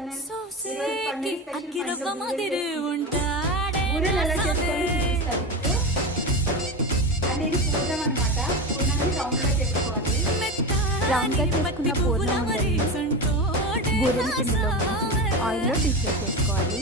Channel. ఈరోజు పండుగ special బూరెలు ఎలా చేసుకోవాలో చూపిస్తాను మీకు. అండ్ ఇది పూర్ణం అనమాట. పూర్ణాన్ని రౌండ్గా చేసుకోవాలి. రౌండ్గా చేసుకున్న పూర్ణం బూరెల పిండిలో ఆయిల్లో డీప్ ఫ్రై చేసుకోవాలి.